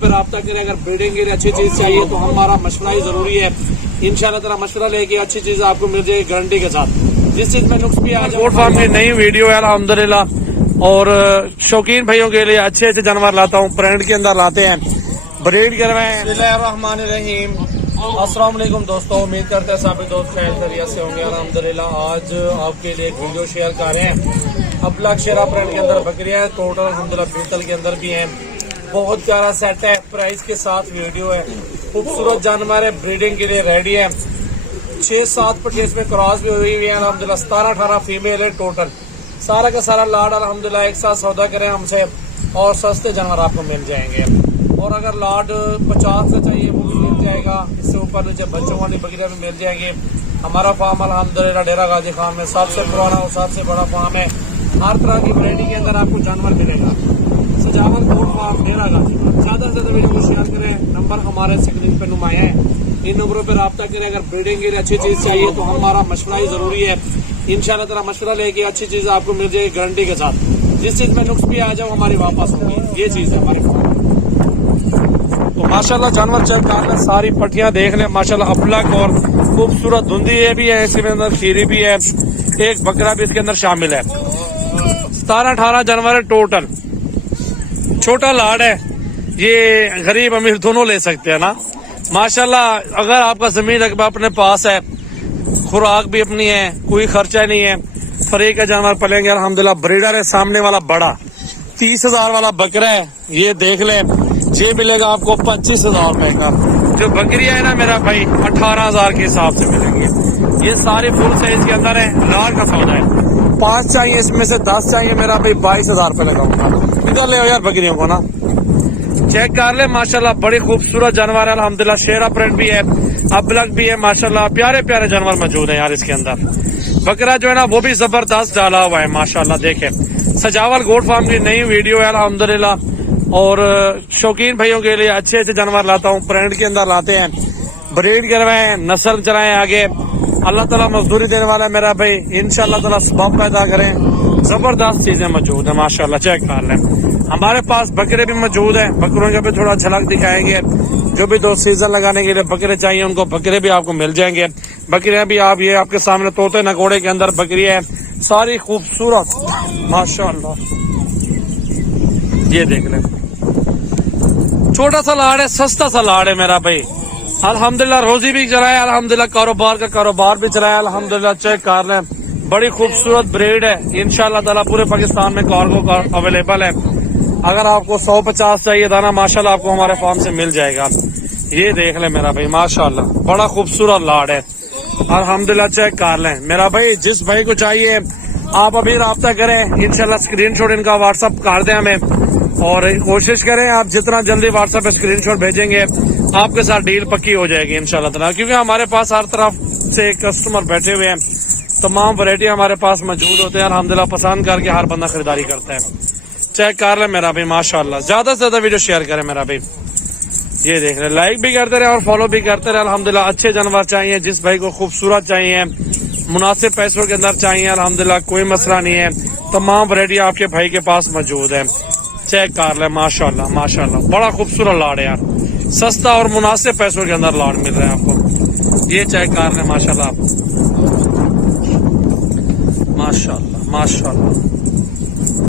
पे रब्ता करें। अगर ब्रीडिंग के लिए अच्छी चीज चाहिए तो हमारा मशवरा ही जरूरी है। इंशाल्लाह ताला मशवरा लेके अच्छी चीज आपको मिल जाएगी गारंटी के साथ। जिस चीज में नुक्स भी आ जाए। गोट फार्म की नई वीडियो है अल्हम्दुलिल्लाह, और शौकीन भाइयों के लिए अच्छे अच्छे जानवर लाता हूँ, ब्रांड के अंदर लाते हैं, ब्रीड करवाएं। बिस्मिल्लाहिर्रहमानिर्रहीम। अस्सलाम वालेकुम दोस्तों, उम्मीद करते हैं सभी दोस्त खैर खैरियत से होंगे। अल्हम्दुलिल्लाह आज आपके लिए एक वीडियो शेयर कर रहे हैं। अब्लग शेरा ब्रांड के अंदर बकरियां टोटल अल्हम्दुलिल्लाह बीतल के अंदर भी हैं। बहुत प्यारा सेट है, प्राइस के साथ वीडियो है। खूबसूरत जानवर है, ब्रीडिंग के लिए रेडी है। 6-7 पट्टी इसमें क्रॉस भी हुई हुई है अल्हम्दुलिल्लाह। 17-18 फीमेल है टोटल। सारा का सारा लाड अल्हम्दुलिल्लाह एक साथ सौदा करें हमसे और सस्ते जानवर आपको मिल जाएंगे। और अगर लाड 50 से चाहिए वो भी मिल जाएगा। इससे ऊपर नीचे बच्चों वाली बकरियां भी मिल जाएंगी। हमारा फार्म अल्हम्दुलिल्लाह डेरा गाजी खान में सबसे पुराना और सबसे बड़ा फार्म है। हर तरह की वैरायटी के अंदर आपको जानवर मिलेगा। सजावल गोट फार्म डेरा गाजी खान। ज्यादा से ज्यादा वीडियो को शेयर करें। नंबर हमारे स्क्रीन पे नुमाया है, इन नंबरों पर रब्ता करें। अगर ब्रीडिंग के लिए अच्छी चीज चाहिए तो हमारा मशवरा ही जरूरी है। इंशाल्लाह ताला मशवरा लेके अच्छी चीज आपको मिल जाएगी गारंटी के साथ। जिस चीज में नुक्स भी आ जाओ हमारी वापस होगी, ये चीज है हमारे फार्म। तो माशाल्लाह जानवर चेक कर लें, सारी पट्टियां देख लें। माशाल्लाह अब्लग और खूबसूरत धुंधी ये भी है, इसके अंदर खीरी भी है, एक बकरा भी इसके अंदर शामिल है। 17-18 जानवर है टोटल। छोटा लाड है, ये गरीब अमीर दोनों ले सकते हैं ना। माशाल्लाह अगर आपका जमीन रकबा अपने पास है, खुराक भी अपनी है, कोई खर्चा नहीं है, फ्री का जानवर पलेंगे अल्हम्दुलिल्लाह। ब्रीडर है सामने वाला बड़ा, 30,000 वाला बकरा है, ये देख ले। ये मिलेगा आपको 25,000 रुपए का। जो बकरियां है ना मेरा भाई 18,000 के हिसाब से मिलेंगे। ये सारे फुल साइज के अंदर है, लाल का सौदा है। 5 चाहिए, इसमें से 10 चाहिए मेरा भाई 22,000 रुपए लगाऊंगा। इधर ले आओ यार बकरियों को ना, चेक कर ले। माशाल्लाह बड़ी खूबसूरत जानवर है अल्हम्दुलिल्लाह। शेरा प्रिंट भी है, अब्लग भी है। माशाल्लाह प्यारे प्यारे जानवर मौजूद है यार इसके अंदर। बकरा जो है ना वो भी जबरदस्त डाला हुआ है माशाल्लाह। देखे सजावल गोट फार्म की नई वीडियो है अल्हम्दुलिल्लाह, और शौकीन भाइयों के लिए अच्छे अच्छे जानवर लाता हूँ, ब्रांड के अंदर लाते हैं, ब्रीड करवाएं, नस्ल चलाएं आगे। अल्लाह ताला मजदूरी देने वाला है मेरा भाई। इंशाल्लाह ताला सबब पैदा करें। जबरदस्त चीजें मौजूद है माशाल्लाह, चेक कर लें। हमारे पास बकरे भी मौजूद है, बकरों का भी थोड़ा झलक दिखाएंगे। जो भी 2 सीजन लगाने के लिए बकरे चाहिए उनको बकरे भी आपको मिल जाएंगे। बकरियां भी आप ये आपके सामने तोते नगोड़े के अंदर बकरियां है, सारी खूबसूरत माशाल्लाह। ये देख लें, छोटा सा लाड़ है, सस्ता सा लाड़ है मेरा भाई। अल्हम्दुलिल्लाह रोजी भी चलाया अल्हम्दुलिल्लाह, कारोबार का कारोबार भी चलाया अल्हम्दुलिल्लाह। चेक कर लें, बड़ी खूबसूरत ब्रीड है। इंशाल्लाह ताला पूरे पाकिस्तान में कार्गो अवेलेबल है। अगर आपको 150 चाहिए दाना माशाल्लाह आपको हमारे फार्म से मिल जाएगा। ये देख ले मेरा भाई माशाल्लाह, बड़ा खूबसूरत लाड़ है अल्हम्दुलिल्लाह। चेक कर लें मेरा भाई, जिस भाई को चाहिए आप अभी राब्ता करें। इंशाल्लाह स्क्रीनशॉट इनका व्हाट्सअप कर दें हमें, और कोशिश करें आप जितना जल्दी व्हाट्सएप पे स्क्रीनशॉट भेजेंगे आपके साथ डील पक्की हो जाएगी इंशाल्लाह ताला। क्योंकि हमारे पास हर तरफ से कस्टमर बैठे हुए हैं, तमाम वैरायटी हमारे पास मौजूद होते हैं अल्हम्दुलिल्लाह। पसंद करके हर बंदा खरीदारी करता है। चेक कर ले मेरा भाई माशाल्लाह। ज्यादा से ज्यादा वीडियो शेयर करें मेरा भाई। ये देख रहे, लाइक भी करते रहे और फॉलो भी करते रहे अल्हम्दुलिल्लाह। अच्छे जानवर चाहिए, जिस भाई को खूबसूरत चाहिए, मुनासिब पैसों के अंदर चाहिए अल्हम्दुलिल्लाह, कोई मसला नहीं है। तमाम वैरायटी आपके भाई के पास मौजूद है। चेक कर ले माशाल्लाह माशाल्लाह, बड़ा खूबसूरत लाड़ है यार। सस्ता और मुनासिब पैसों के अंदर लाड़ मिल रहा है आपको। ये चेक कर ले माशाल्लाह माशाल्लाह माशाल्लाह।